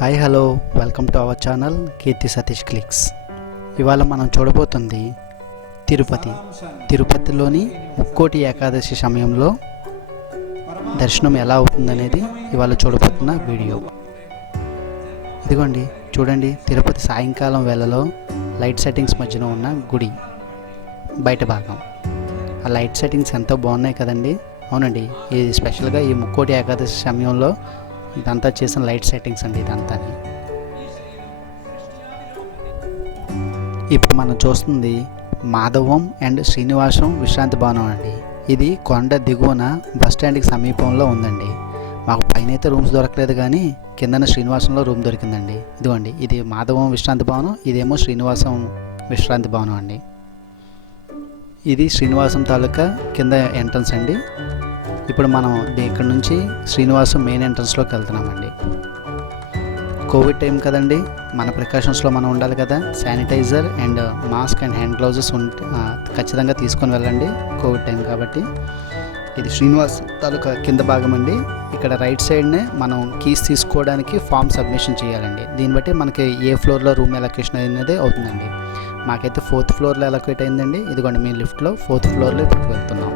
Hi hello welcome to our channel Keerthi Satish clicks. ఇవాళ మనం చూడబోతుంది తిరుపతిలోని ముక్కోటి ఏకాదశి సమయంలో దర్శనం ఎలా అవుతుందనేది ఇవాళ చూడబోతున్న వీడియో. ఇదిగోండి చూడండి, తిరుపతి సాయంకాలం వేళలో లైట్ సెట్టింగ్స్ మధ్యన ఉన్న గుడి బయట భాగం. ఆ లైట్ సెట్టింగ్స్ ఎంతో బాగున్నాయి కదండి. అవునండి, ఇది స్పెషల్గా ఈ ముక్కోటి ఏకాదశి సమయంలో ఇదంతా చేసిన లైట్ సెట్టింగ్స్ అండి. ఇదంతా ఇప్పుడు మనం చూస్తుంది మాధవం అండ్ శ్రీనివాసం విశ్రాంతి భవనం అండి. ఇది కొండ దిగువన బస్ స్టాండ్కి సమీపంలో ఉందండి. మాకు పైన అయితే రూమ్స్ దొరకలేదు, కానీ కిందన శ్రీనివాసంలో రూమ్ దొరికిందండి. ఇదిగోండి, ఇది మాధవం విశ్రాంతి భవనం, ఇదేమో శ్రీనివాసం విశ్రాంతి భవనం అండి. ఇది శ్రీనివాసం తాలూకా కింద ఎంట్రన్స్ అండి. ఇప్పుడు మనం ఇక్కడ నుంచి శ్రీనివాసం మెయిన్ ఎంట్రన్స్లోకి వెళ్తున్నామండి. కోవిడ్ టైం కదండి, మన ప్రికాషన్స్లో మనం ఉండాలి కదా. Sanitiser and mask and hand gloves ఖచ్చితంగా తీసుకొని వెళ్ళండి, కోవిడ్ టైం కాబట్టి. ఇది శ్రీనివాస్ తాలూకా కింద భాగం అండి. ఇక్కడ రైట్ సైడ్నే మనం కీస్ తీసుకోవడానికి ఫామ్ సబ్మిషన్ చేయాలండి. దీన్ని బట్టి మనకి ఏ ఫ్లోర్లో రూమ్ ఎలొకేషన్ అనేది అవుతుందండి. మాకైతే 4th ఫ్లోర్లో ఎలొకేట్ అయిందండి. ఇదిగోండి, మీ లిఫ్ట్లో 4th ఫ్లోర్లో ఇప్పుడు వెళ్తున్నాం.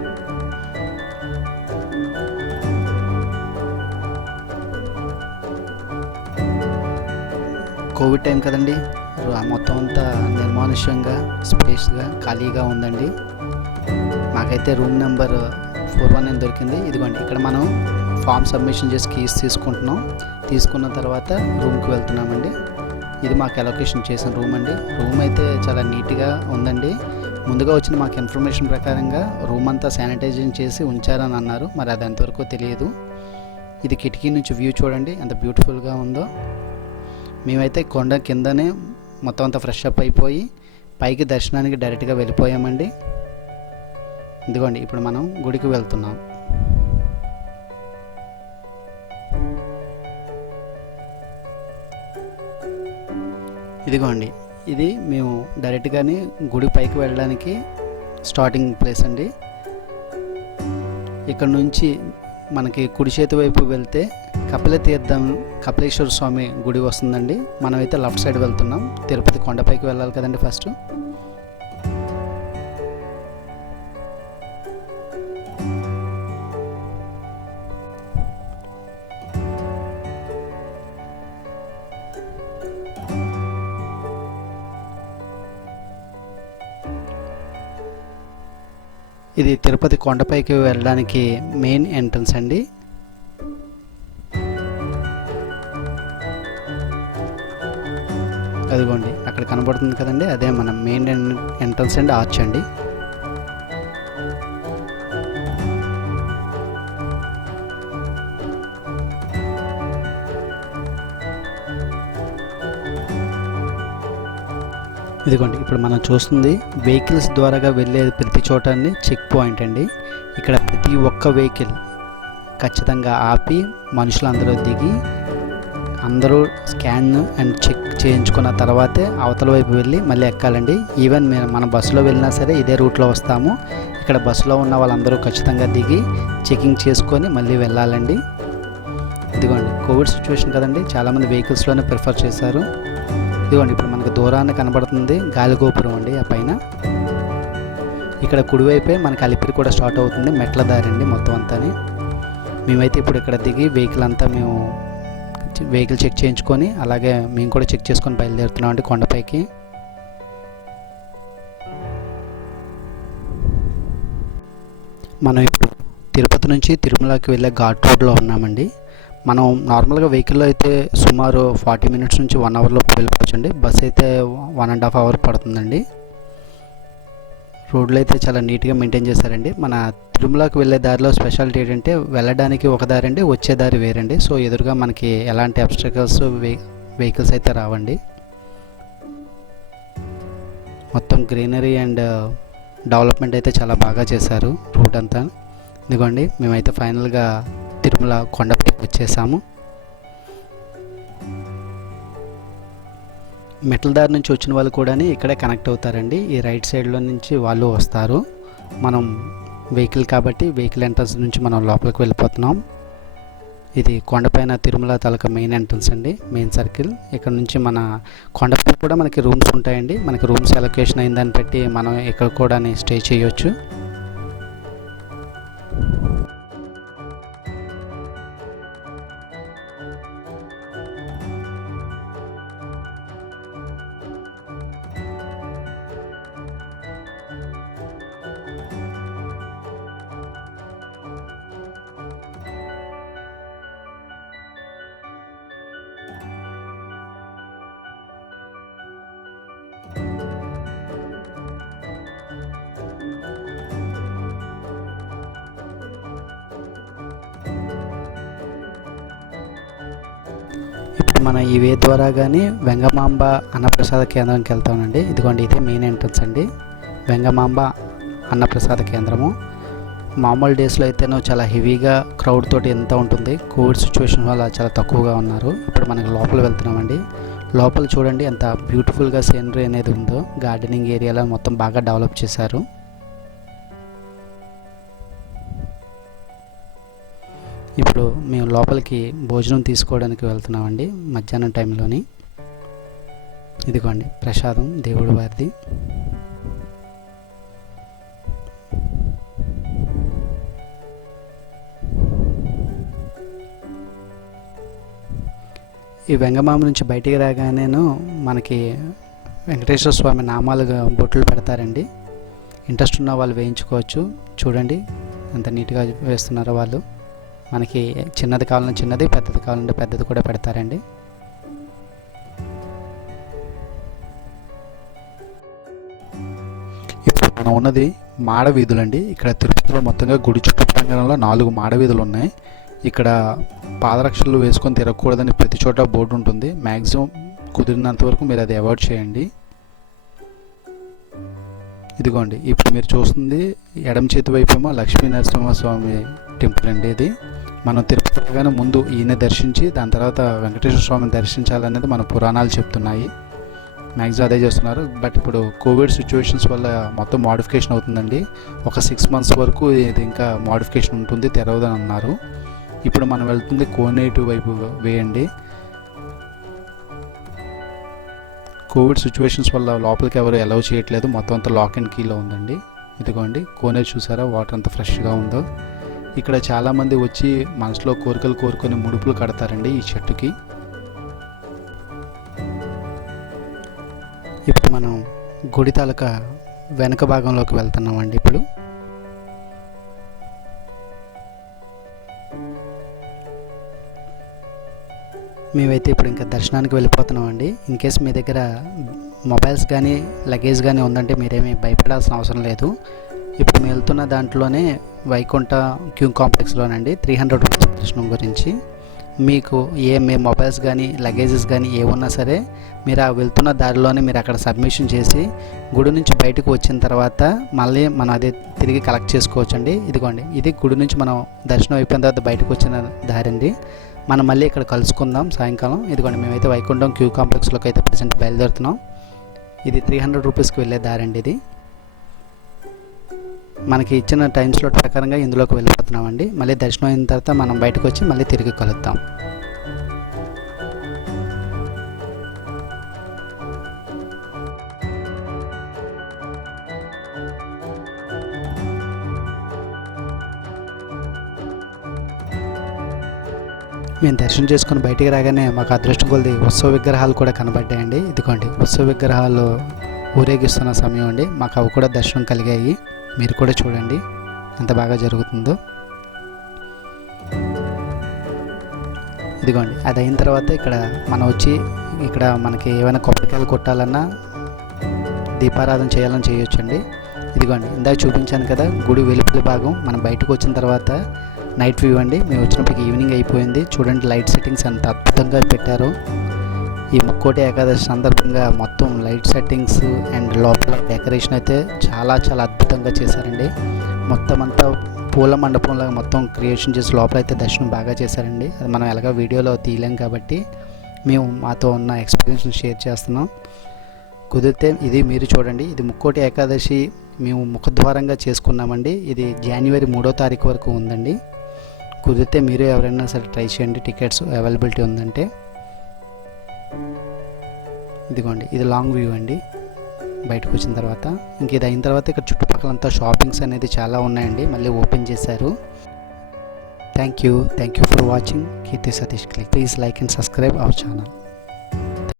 కోవిడ్ టైం కదండి, మొత్తం అంతా నిర్మానుష్యంగా స్పేస్గా ఖాళీగా ఉందండి. మాకైతే రూమ్ నెంబర్ 419 దొరికింది. ఇదిగోండి, ఇక్కడ మనం ఫామ్ సబ్మిషన్ చేసి కీస్ తీసుకుంటున్నాం. తీసుకున్న తర్వాత రూమ్కి వెళ్తున్నామండి. ఇది మాకు అలొకేషన్ చేసిన రూమ్ అండి. రూమ్ అయితే చాలా నీట్గా ఉందండి. ముందుగా వచ్చిన మాకు ఇన్ఫర్మేషన్ ప్రకారంగా రూమ్ అంతా శానిటైజింగ్ చేసి ఉంచారని అన్నారు. మరి అది ఎంతవరకు తెలియదు. ఇది కిటికీ నుంచి వ్యూ చూడండి ఎంత బ్యూటిఫుల్గా ఉందో. మేమైతే కొండ కిందనే మొత్తం అంతా ఫ్రెష్ అప్ అయిపోయి పైకి దర్శనానికి డైరెక్ట్గా వెళ్ళిపోయామండి. ఇదిగోండి, ఇప్పుడు మనం గుడికి వెళ్తున్నాం. ఇదిగోండి, ఇది మేము డైరెక్ట్గానే గుడి పైకి వెళ్ళడానికి స్టార్టింగ్ ప్లేస్ అండి. ఇక్కడ నుంచి మనకి కుడి చేతి వైపు వెళ్తే కపిలేశ్వర స్వామి గుడి వస్తుందండి. మనమైతే లెఫ్ట్ సైడ్ వెళ్తున్నాం. తిరుపతి కొండపైకి వెళ్ళాలి కదండి ఫస్ట్. ఇది తిరుపతి కొండపైకి వెళ్ళడానికి మెయిన్ ఎంట్రన్స్ అండి. అదిగోండి, అక్కడ కనబడుతుంది కదండి, అదే మన మెయిన్ ఎంట్రన్స్ అండి, ఆర్చ్ అండి. ఇదిగోండి, ఇప్పుడు మనం చూస్తుంది వెహికల్స్ ద్వారాగా వెళ్ళే ప్రతి చోటాన్ని చెక్ పాయింట్ అండి. ఇక్కడ ప్రతి ఒక్క వెహికల్ ఖచ్చితంగా ఆపి మనుషులందరూ దిగి అందరూ స్కాన్ అండ్ చెక్ చేయించుకున్న తర్వాతే అవతల వైపు వెళ్ళి మళ్ళీ ఎక్కాలండి. ఈవెన్ మన బస్సులో వెళ్ళినా సరే ఇదే రూట్లో వస్తాము. ఇక్కడ బస్సులో ఉన్న వాళ్ళందరూ ఖచ్చితంగా దిగి చెకింగ్ చేసుకొని మళ్ళీ వెళ్ళాలండి. ఇదిగోండి, కోవిడ్ సిచ్యువేషన్ కదండి, చాలామంది వెహికల్స్లోనే ప్రిఫర్ చేశారు. ఇదిగోండి, ఇప్పుడు మనకు దూరాన్ని కనబడుతుంది గాలిగోపురం అండి. ఆ పైన ఇక్కడ కుడివైపే మనకి అలిపిరి కూడా స్టార్ట్ అవుతుంది. మెట్ల దారి అండి మొత్తం అంతా. మేమైతే ఇప్పుడు ఇక్కడ దిగి వెహికల్ చెక్ చేయించుకొని అలాగే మేము కూడా చెక్ చేసుకొని బయలుదేరుతున్నాం అండి కొండపైకి. మనం ఇప్పుడు తిరుపతి నుంచి తిరుమలకి వెళ్ళే ఘాట్ రోడ్లో ఉన్నామండి. మనం నార్మల్గా వెహికల్లో అయితే సుమారు 40 మినిట్స్ నుంచి 1 అవర్లో వెళ్ళిపోవచ్చు అండి. బస్ అయితే 1.5 అవర్ పడుతుందండి. రోడ్లు అయితే చాలా నీట్గా మెయింటైన్ చేశారండి. మన తిరుమలకి వెళ్ళే దారిలో స్పెషాలిటీ ఏంటంటే వెళ్ళడానికి ఒక దారి అండి, వచ్చే దారి వేరండి. సో ఎదురుగా మనకి ఎలాంటి అబ్స్టకల్స్ వెహికల్స్ అయితే రావండి. మొత్తం గ్రీనరీ అండ్ డెవలప్మెంట్ అయితే చాలా బాగా చేశారు రూట్ అంతా. ఇదిగోండి, మేమైతే ఫైనల్గా తిరుమల కొండపైకి వచ్చేసాము. మెట్ల దారి నుంచి వచ్చిన వాళ్ళు కూడా ఇక్కడే కనెక్ట్ అవుతారండి. ఈ రైట్ సైడ్లో నుంచి వాళ్ళు వస్తారు. మనం వెహికల్ కాబట్టి వెహికల్ ఎంట్రన్స్ నుంచి మనం లోపలికి వెళ్ళిపోతున్నాం. ఇది కొండపైన తిరుమల తాలూకా మెయిన్ ఎంట్రన్స్ అండి, మెయిన్ సర్కిల్. ఇక్కడ నుంచి మన కొండపైన కూడా మనకి రూమ్స్ ఉంటాయండి. మనకి రూమ్స్ అలొకేషన్ అయిందని బట్టి మనం ఇక్కడ కూడా స్టే చేయొచ్చు. మన ఈ వే ద్వారా కానీ వెంగమాంబ అన్నప్రసాద కేంద్రానికి వెళ్తామండి. ఇదిగోండి, ఇదే మెయిన్ ఎంట్రన్స్ అండి, వెంగమాంబ అన్నప్రసాద కేంద్రము. మామూలు డేస్లో అయితేనో చాలా హెవీగా క్రౌడ్ తోటి ఎంత ఉంటుంది, కోవిడ్ సిచ్యువేషన్ వల్ల చాలా తక్కువగా ఉన్నారు. ఇప్పుడు మనకి లోపల వెళ్తున్నామండి. లోపల చూడండి ఎంత బ్యూటిఫుల్గా సీనరీ అనేది ఉందో, గార్డెనింగ్ ఏరియాలో మొత్తం బాగా డెవలప్ చేశారు. ఇప్పుడు మేము లోపలికి భోజనం తీసుకోవడానికి వెళ్తున్నామండి మధ్యాహ్నం టైంలోని. ఇదిగోండి ప్రసాదం దేవుడి వారిది. ఈ వెంగమామ నుంచి బయటికి రాగానేను మనకి వెంకటేశ్వర స్వామి నామాలుగా బొట్లు పెడతారండి. ఇంట్రెస్ట్ ఉన్న వాళ్ళు వేయించుకోవచ్చు. చూడండి ఎంత నీట్గా వేస్తున్నారో వాళ్ళు. మనకి చిన్నది కావాలంటే చిన్నది, పెద్దది కావాలంటే పెద్దది కూడా పెడతారండి. ఇప్పుడు మనం ఉన్నది మాడ వీధులండి. ఇక్కడ తిరుపతిలో మొత్తంగా గుడి చుట్టూ ప్రాంగణంలో 4 మాడ వీధులు ఉన్నాయి. ఇక్కడ పాదరక్షలు వేసుకొని తిరగకూడదని ప్రతి చోట బోర్డు ఉంటుంది. మ్యాక్సిమం కుదిరినంత వరకు మీరు అది అవాయిడ్ చేయండి. ఇదిగోండి, ఇప్పుడు మీరు చూస్తుంది ఎడమ చేతి వైపు ఏమో లక్ష్మీ నరసింహస్వామి టెంపుల్ అండి. ఇది మనం తిరుపతిగానే ముందు ఈయన దర్శించి దాని తర్వాత వెంకటేశ్వర స్వామిని దర్శించాలనేది మన పురాణాలు చెప్తున్నాయి. మ్యాక్సిమం అదే చేస్తున్నారు. బట్ ఇప్పుడు కోవిడ్ సిచ్యువేషన్స్ వల్ల మొత్తం మోడిఫికేషన్ అవుతుందండి. ఒక 6 months వరకు ఇది ఇంకా మోడిఫికేషన్ ఉంటుంది, తెరవదని అన్నారు. ఇప్పుడు మనం వెళ్తుంది కోనేటి వైపు వేయండి. కోవిడ్ సిచ్యువేషన్స్ వల్ల లోపలికి ఎవరు అలౌ చేయట్లేదు, మొత్తం అంతా లాక్ అండ్ కీలో ఉందండి. ఇదిగోండి కోనేరు చూసారా, వాటర్ అంత ఫ్రెష్గా ఉందో. ఇక్కడ చాలామంది వచ్చి మనసులో కోరికలు కోరుకొని ముడుపులు కడతారండి ఈ చెట్టుకి. ఇప్పుడు మనం గుడి తాలూకా వెనక భాగంలోకి వెళ్తున్నామండి. ఇప్పుడు మేమైతే ఇప్పుడు ఇంకా దర్శనానికి వెళ్ళిపోతున్నామండి. ఇన్ కేస్ మీ దగ్గర మొబైల్స్ కానీ లగేజ్ కానీ ఉందంటే మీరేమీ భయపడాల్సిన అవసరం లేదు. ఇప్పుడు మేము వెళ్తున్న దాంట్లోనే వైకుంఠ క్యూ కాంప్లెక్స్లోనండి 300 రూపీస్ దర్శనం గురించి. మీకు మీ మొబైల్స్ కానీ లగేజెస్ కానీ ఏమున్నా సరే మీరు ఆ వెళ్తున్న దారిలోనే మీరు అక్కడ సబ్మిషన్ చేసి గుడి నుంచి బయటకు వచ్చిన తర్వాత మళ్ళీ మనం అదే తిరిగి కలెక్ట్ చేసుకోవచ్చు అండి. ఇదిగోండి, ఇది గుడి నుంచి మనం దర్శనం అయిపోయిన తర్వాత బయటకు వచ్చిన దారి అండి. మనం మళ్ళీ ఇక్కడ కలుసుకుందాం సాయంకాలం. ఇదిగోండి, మేమైతే వైకుంఠం క్యూ కాంప్లెక్స్లోకి అయితే ప్రజెంట్ బయలుదేరుతున్నాం. ఇది 300 రూపీస్కి వెళ్ళే దారి అండి. ఇది మనకి ఇచ్చిన టైం స్లాట్ ప్రకారంగా ఇందులోకి వెళ్ళిపోతున్నామండి. మళ్ళీ దర్శనం అయిన తర్వాత మనం బయటకు వచ్చి మళ్ళీ తిరిగి కలుద్దాం. మేము దర్శనం చేసుకుని బయటికి రాగానే మాకు అదృష్టం కొలది ఉత్సవ విగ్రహాలు కూడా కనబడ్డాయండి. ఇదిగోండి ఉత్సవ విగ్రహాలు ఊరేగిస్తున్న సమయం అండి. మాకు అవి కూడా దర్శనం కలిగాయి. మీరు కూడా చూడండి ఎంత బాగా జరుగుతుందో. ఇదిగోండి, అది అయిన తర్వాత ఇక్కడ మనం వచ్చి ఇక్కడ మనకి ఏమైనా కొబ్బరికాయలు కొట్టాలన్నా దీపారాధన చేయాలని చేయొచ్చండి. ఇదిగోండి, ఇందాక చూపించాను కదా గుడి వెలుపలి భాగం. మనం బయటకు వచ్చిన తర్వాత నైట్ వ్యూ అండి. మేము వచ్చినప్పటికి ఈవినింగ్ అయిపోయింది. చూడండి లైట్ సెట్టింగ్స్ అంత అద్భుతంగా పెట్టారు. ఈ ముక్కోటి ఏకాదశి సందర్భంగా మొత్తం లైట్ సెట్టింగ్స్ అండ్ లోపల డెకరేషన్ అయితే చాలా చాలా అద్భుతంగా చేశారండి. మొత్తం అంతా పూల మండపంలాగా మొత్తం క్రియేషన్ చేసి లోపల అయితే దర్శనం బాగా చేశారండి. అది మనం ఎలాగో వీడియోలో తీయలేం కాబట్టి మేము మాతో ఉన్న ఎక్స్పీరియన్స్ని షేర్ చేస్తున్నాం. కుదిరితే ఇది మీరు చూడండి. ఇది ముక్కోటి ఏకాదశి మేము ముఖద్వారంగా చేసుకున్నామండి. ఇది జనవరి 3వ తారీఖు వరకు ఉందండి. కుదిరితే మీరు ఎవరైనా సరే ట్రై చేయండి, టికెట్స్ అవైలబిలిటీ ఉందంటే. ఇదిగోండి, ఇది లాంగ్ వ్యూ అండి బయటకు వచ్చిన తర్వాత. ఇంక ఇది అయిన తర్వాత ఇక్కడ చుట్టుపక్కలంతా షాపింగ్స్ అనేది చాలా ఉన్నాయండి, మళ్ళీ ఓపెన్ చేశారు. Thank you for watching Keerthi Satish click. Please like and subscribe our channel.